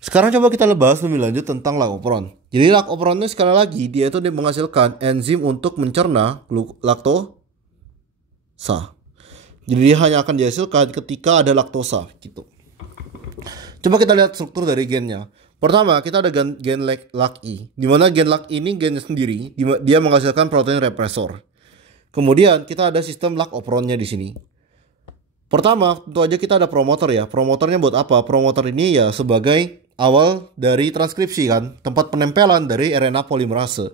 Sekarang coba kita bahas lebih lanjut tentang laktoperon. Jadi laktoperon ini sekali lagi dia itu menghasilkan enzim untuk mencerna laktosa. Jadi dia hanya akan dihasilkan ketika ada laktosa gitu. Coba kita lihat struktur dari gennya. Pertama, kita ada gen LAC-I, di mana gen LAC ini gennya sendiri, dia menghasilkan protein represor. Kemudian kita ada sistem laktoperonnya di sini. Pertama, tentu aja kita ada promotor ya. Promotornya buat apa? Promotor ini ya sebagai awal dari transkripsi kan, tempat penempelan dari RNA polimerase.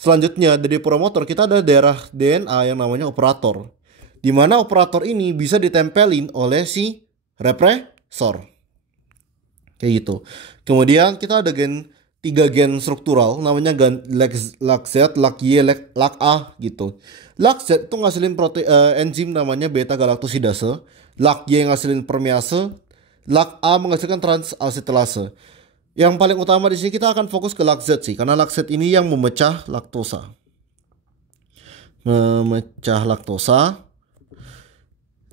Selanjutnya dari promotor kita ada daerah DNA yang namanya operator, di mana operator ini bisa ditempelin oleh si represor. Kayak gitu. Kemudian kita ada tiga gen struktural namanya gen LAC-Z, LAC-Y, LAC-A gitu. LAC-Z itu ngasilin enzim namanya beta galaktosidase, LAC-Y ngasilin permease, LAC-A menghasilkan transasetilase. Yang paling utama di sini kita akan fokus ke LAC-Z sih, karena LAC-Z ini yang memecah laktosa.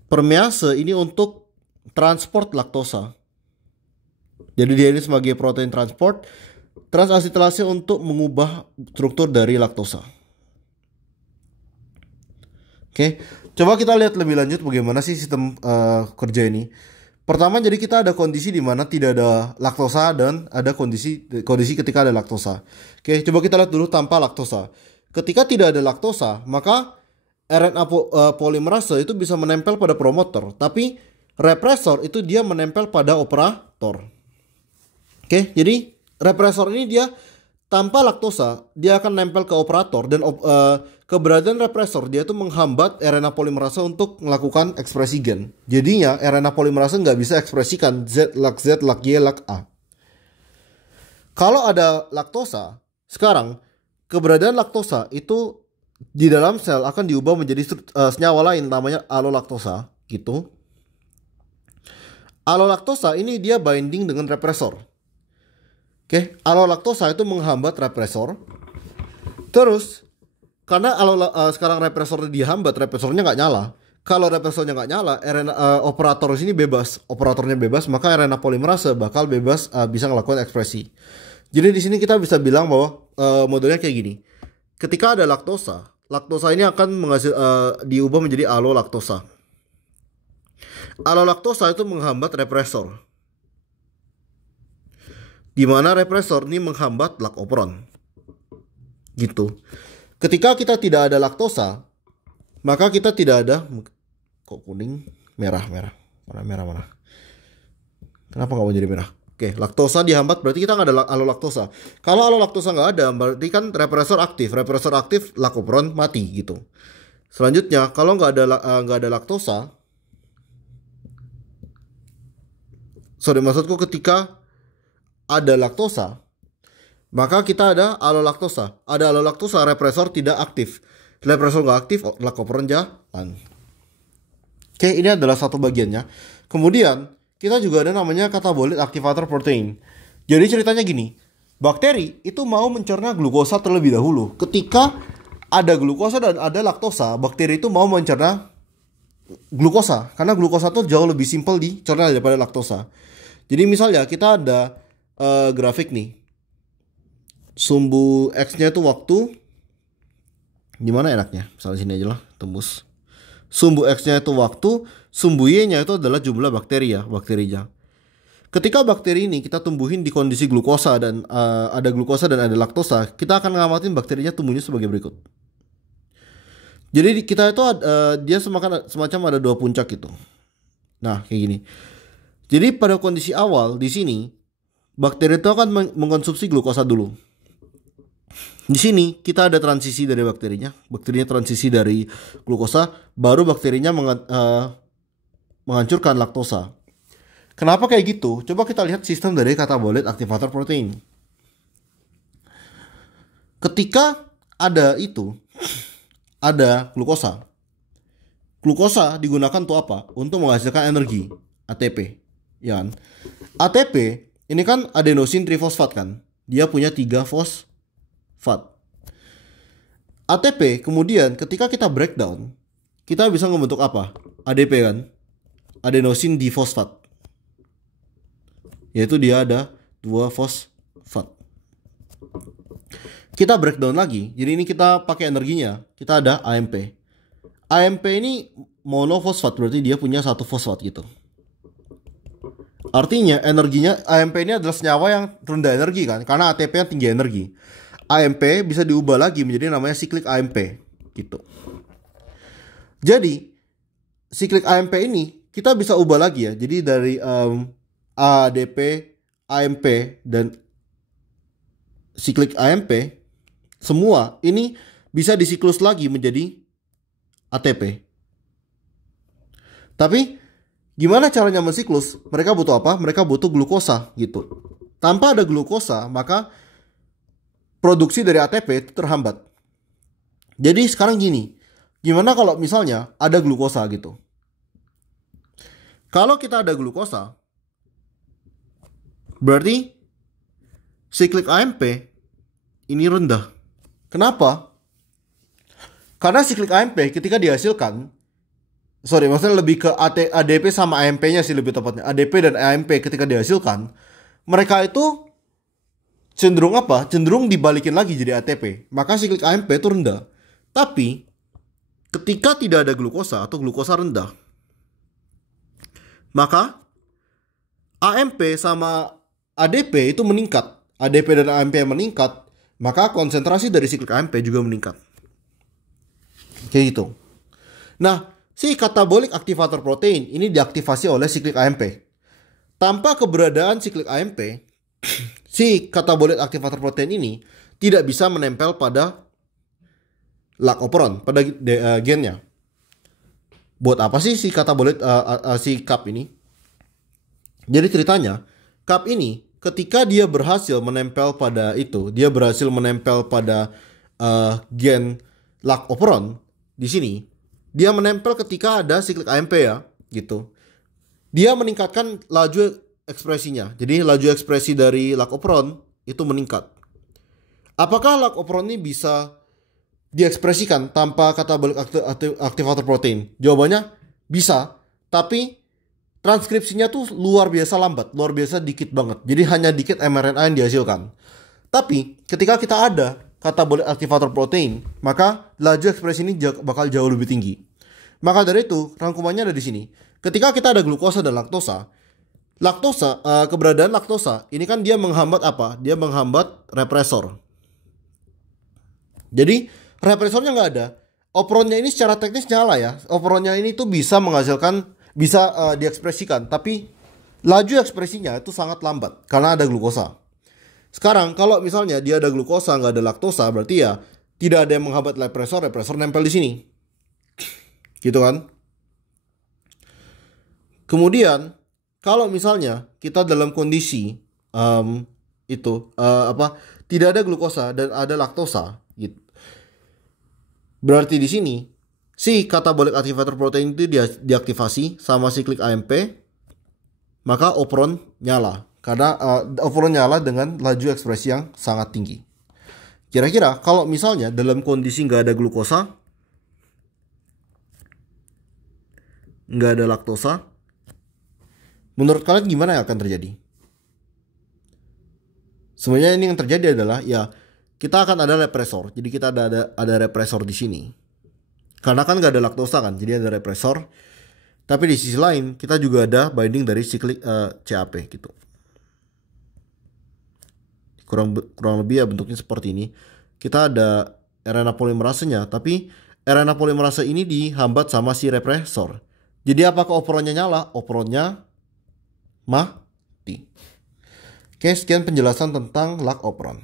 Permease ini untuk transport laktosa. Jadi dia ini sebagai protein transport, transasetilase untuk mengubah struktur dari laktosa. Oke, coba kita lihat lebih lanjut bagaimana sih sistem kerja ini. Pertama, jadi kita ada kondisi di mana tidak ada laktosa dan ada kondisi ketika ada laktosa. Oke, coba kita lihat dulu tanpa laktosa. Ketika tidak ada laktosa, maka RNA polimerase itu bisa menempel pada promotor, tapi represor itu dia menempel pada operator. Oke, jadi represor ini dia tanpa laktosa, dia akan nempel ke operator dan keberadaan represor dia itu menghambat RNA polimerase untuk melakukan ekspresi gen. Jadinya RNA polimerase nggak bisa ekspresikan LAC-Z, LAC-Y, LAC-A. Kalau ada laktosa, sekarang keberadaan laktosa itu di dalam sel akan diubah menjadi senyawa lain namanya alolaktosa gitu. Alolaktosa ini dia binding dengan represor. Oke, alolaktosa itu menghambat represor. Terus, karena sekarang represornya dihambat, represornya nggak nyala. Kalau represornya nggak nyala, operator sini bebas. Operatornya bebas, maka RNA polimerase bakal bebas bisa ngelakuin ekspresi. Jadi di sini kita bisa bilang bahwa modelnya kayak gini. Ketika ada laktosa, laktosa ini akan diubah menjadi alolaktosa. Alolaktosa itu menghambat represor, di mana represor ini menghambat laktoperon. Gitu. Ketika kita tidak ada laktosa, maka kita tidak ada kok kuning, merah. Mana? Kenapa nggak mau jadi merah? Oke, laktosa dihambat berarti kita nggak ada alolaktosa. Kalau alolaktosa nggak ada, berarti kan represor aktif. Represor aktif, laktoperon mati gitu. Selanjutnya, kalau nggak ada laktosa, maksudku ketika ada laktosa, maka kita ada alolaktosa. Ada alolaktosa, represor tidak aktif. Represor nggak aktif, laktoperon jalan. Oke, ini adalah satu bagiannya. Kemudian kita juga ada namanya katabolit aktivator protein. Jadi ceritanya gini, bakteri itu mau mencerna glukosa terlebih dahulu. Ketika ada glukosa dan ada laktosa, bakteri itu mau mencerna glukosa, karena glukosa itu jauh lebih simpel dicerna daripada laktosa. Jadi misalnya kita ada grafik nih, sumbu X-nya itu waktu, gimana enaknya? Misalnya sini aja lah, tembus. Sumbu X-nya itu waktu, sumbu Y-nya itu adalah jumlah bakterinya. Ketika bakteri ini kita tumbuhin di kondisi glukosa dan ada glukosa dan ada laktosa, kita akan ngamatin bakterinya tumbuhnya sebagai berikut. Jadi kita itu dia semacam ada dua puncak gitu. Nah, kayak gini. Jadi pada kondisi awal di sini bakteri itu akan mengkonsumsi glukosa dulu. Di sini kita ada transisi dari bakterinya transisi dari glukosa, baru bakterinya menghancurkan laktosa. Kenapa kayak gitu? Coba kita lihat sistem dari katabolit aktivator protein. Ketika ada glukosa. Glukosa digunakan untuk apa? Untuk menghasilkan energi, ATP. Ya kan? ATP ini kan adenosin trifosfat kan? Dia punya 3 fosfat. ATP kemudian ketika kita breakdown, kita bisa membentuk apa? ADP kan? Adenosin difosfat. Yaitu dia ada 2-fosfat. Kita breakdown lagi. Jadi ini kita pakai energinya. Kita ada AMP. AMP ini monofosfat, berarti dia punya 1 fosfat gitu. Artinya energinya AMP ini adalah senyawa yang rendah energi kan, karena ATP yang tinggi energi. AMP bisa diubah lagi menjadi namanya siklik AMP gitu. Jadi siklik AMP ini kita bisa ubah lagi ya. Jadi dari ADP, AMP dan siklik AMP semua ini bisa disiklus lagi menjadi ATP. Tapi gimana caranya mensiklus? Mereka butuh apa? Mereka butuh glukosa gitu. Tanpa ada glukosa, maka produksi dari ATP itu terhambat. Jadi sekarang gini, gimana kalau misalnya ada glukosa gitu? Kalau kita ada glukosa, berarti siklik AMP ini rendah. Kenapa? Karena siklik AMP ketika dihasilkan, maksudnya lebih ke ADP sama AMP-nya sih lebih tepatnya. ADP dan AMP ketika dihasilkan, mereka itu cenderung apa? Cenderung dibalikin lagi jadi ATP. Maka siklik AMP itu rendah. Tapi ketika tidak ada glukosa atau glukosa rendah, maka AMP sama ADP itu meningkat. ADP dan AMP yang meningkat, maka konsentrasi dari siklik AMP juga meningkat. Kayak gitu. Nah, si katabolik aktivator protein ini diaktifasi oleh siklik AMP. Tanpa keberadaan siklik AMP, si katabolik aktivator protein ini tidak bisa menempel pada lakoperon, pada gennya. Buat apa sih si katabolit si CAP ini? Jadi ceritanya, CAP ini ketika dia berhasil menempel pada itu, dia berhasil menempel pada gen lakoperon di sini. Dia menempel ketika ada siklik AMP ya, gitu. Dia meningkatkan laju ekspresinya. Jadi laju ekspresi dari lakoperon itu meningkat. Apakah lakoperon ini bisa diekspresikan tanpa katabolik aktivator protein? Jawabannya bisa, tapi transkripsinya tuh luar biasa lambat, luar biasa dikit banget. Jadi hanya dikit mRNA yang dihasilkan. Tapi ketika kita ada katabolik aktivator protein, maka laju ekspresi ini bakal jauh lebih tinggi. Maka dari itu, rangkumannya ada di sini. Ketika kita ada glukosa dan laktosa, keberadaan laktosa ini kan dia menghambat apa? Dia menghambat represor. Jadi represornya nggak ada. Operonnya ini secara teknis nyala ya. Operonnya ini tuh bisa menghasilkan, bisa diekspresikan, tapi laju ekspresinya itu sangat lambat karena ada glukosa. Sekarang kalau misalnya dia ada glukosa nggak ada laktosa, berarti ya tidak ada yang menghambat represor nempel di sini, gitu kan? Kemudian kalau misalnya kita dalam kondisi tidak ada glukosa dan ada laktosa, gitu. Berarti di sini si katabolik aktivator protein itu diaktifasi sama siklik AMP, maka operon nyala. Karena operon nyala dengan laju ekspresi yang sangat tinggi. Kira-kira kalau misalnya dalam kondisi nggak ada glukosa, nggak ada laktosa, menurut kalian gimana yang akan terjadi? Sebenarnya ini yang terjadi adalah ya kita akan ada represor. Jadi kita ada represor di sini. Karena kan nggak ada laktosa kan, jadi ada represor. Tapi di sisi lain kita juga ada binding dari siklik CAP gitu. Kurang lebih ya bentuknya seperti ini. Kita ada RNA polimerasenya, tapi RNA polimerase ini dihambat sama si represor. Jadi apakah operonnya nyala? Operonnya mati. Oke, sekian penjelasan tentang lac operon.